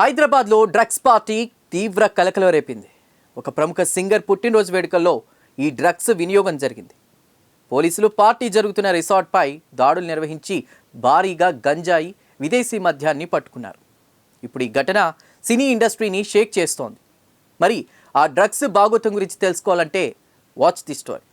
హైదరాబాద్లో drugs party తీవ్ర కలకలం రేపింది. ఒక ప్రముఖ సింగర్ పుట్టినరోజు వేడుకల్లో ఈ డ్రగ్స్ వినియోగం జరిగింది. పోలీసులు పార్టీ జరుగుతున్న రిసార్ట్పై దాడులు నిర్వహించి భారీగా గంజాయి, విదేశీ మద్యాన్ని పట్టుకున్నారు. ఇప్పుడు ఈ ఘటన సినీ ఇండస్ట్రీని షేక్ చేస్తోంది. మరి ఆ డ్రగ్స్ బాగోతం గురించి తెలుసుకోవాలంటే వాచ్ ది స్టోరీ.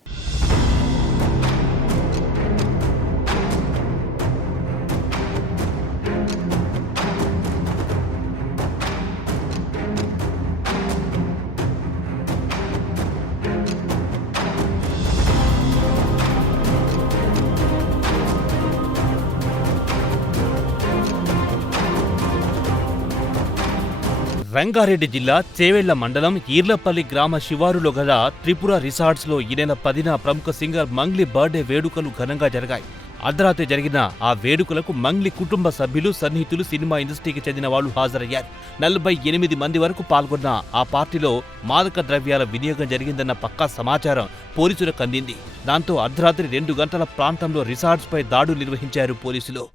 రంగారెడ్డి జిల్లా చేవెళ్ల మండలం ఈర్లపల్లి గ్రామ శివారులో గల త్రిపుర రిసార్ట్స్లో ఈ నెల 10న ప్రముఖ సింగర్ మంగ్లీ బర్త్డే వేడుకలు ఘనంగా జరిగాయి. అర్ధరాత్రి జరిగిన ఆ వేడుకలకు మంగ్లీ కుటుంబ సభ్యులు, సన్నిహితులు, సినిమా ఇండస్ట్రీకి చెందిన వాళ్లు హాజరయ్యారు. 48 మంది వరకు పాల్గొన్న ఆ పార్టీలో మాదక ద్రవ్యాల వినియోగం జరిగిందన్న పక్కా సమాచారం పోలీసులకు అందింది. దాంతో అర్ధరాత్రి 2 గంటల ప్రాంతంలో రిసార్ట్స్పై దాడులు నిర్వహించారు పోలీసులు.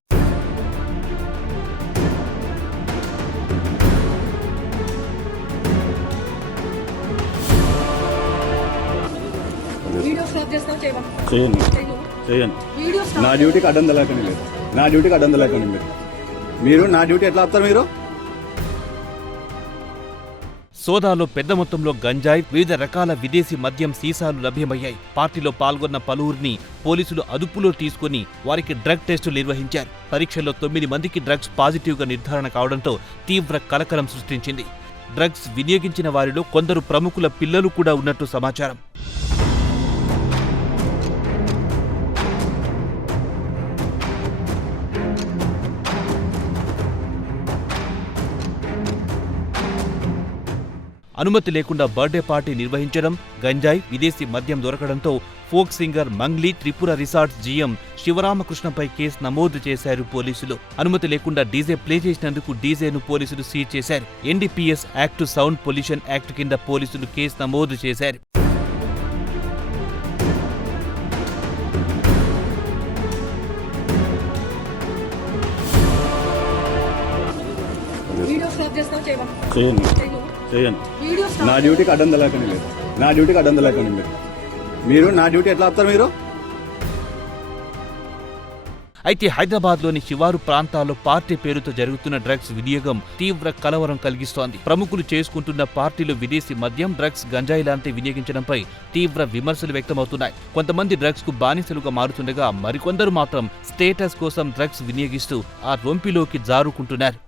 చేయను. నా డ్యూటీకి అడ్డం తెలకండి మీరు. నా డ్యూటీకి అడ్డం తెలకండి మీరు నా డ్యూటీ ఎట్లా ఆపుతారు మీరు? సోదాలో పెద్ద మొత్తంలో గంజాయి, వివిధ రకాల విదేశీ మద్యం సీసాలు లభ్యమయ్యాయి. పార్టీలో పాల్గొన్న పలువురిని పోలీసులు అదుపులో తీసుకుని వారికి డ్రగ్ టెస్టులు నిర్వహించారు. పరీక్షల్లో 9 మందికి డ్రగ్స్ పాజిటివ్గా నిర్ధారణ కావడంతో తీవ్ర కలకలం సృష్టించింది. డ్రగ్స్ వినియోగించిన వారిలో కొందరు ప్రముఖుల పిల్లలు కూడా ఉన్నట్టు సమాచారం. అనుమతి లేకుండా బర్త్డే పార్టీ నిర్వహించడం, గంజాయి, విదేశీ మద్యం దొరకడంతో folk singer Mangli Tripura resorts GM శివరామకృష్ణపై కేసు నమోదు చేశారు పోలీసులు. అనుమతి లేకుండా డీజే ప్లే చేసినందుకు డీజేను పోలీసులు సీజ్ చేశారు. NDPS act, sound pollution act కింద పోలీసులు కేసు నమోదు చేశారు. చేయను. నా డ్యూటీకి అడ్డం తెలకండి మీరు. నా డ్యూటీకి అడ్డం తెలకండి మీరు నా డ్యూటీ ఎట్లా ఆపుతారు మీరు? అయితే హైదరాబాద్లోని శివారు ప్రాంతాల్లో పార్టీ పేరుతో జరుగుతున్న డ్రగ్స్ వినియోగం తీవ్ర కలవరం కలిగిస్తోంది. ప్రముఖులు చేసుకుంటున్న పార్టీలు విదేశీ మద్యం, డ్రగ్స్, గంజాయి లాంటి వినియోగించడంపై తీవ్ర విమర్శలు వ్యక్తమవుతున్నాయి. కొంతమంది డ్రగ్స్ కు బానిసలుగా మారుతుండగా మరికొందరు మాత్రం స్టేటస్ కోసం డ్రగ్స్ వినియోగిస్తూ ఆ రొంపిలోకి జారుకుంటున్నారు.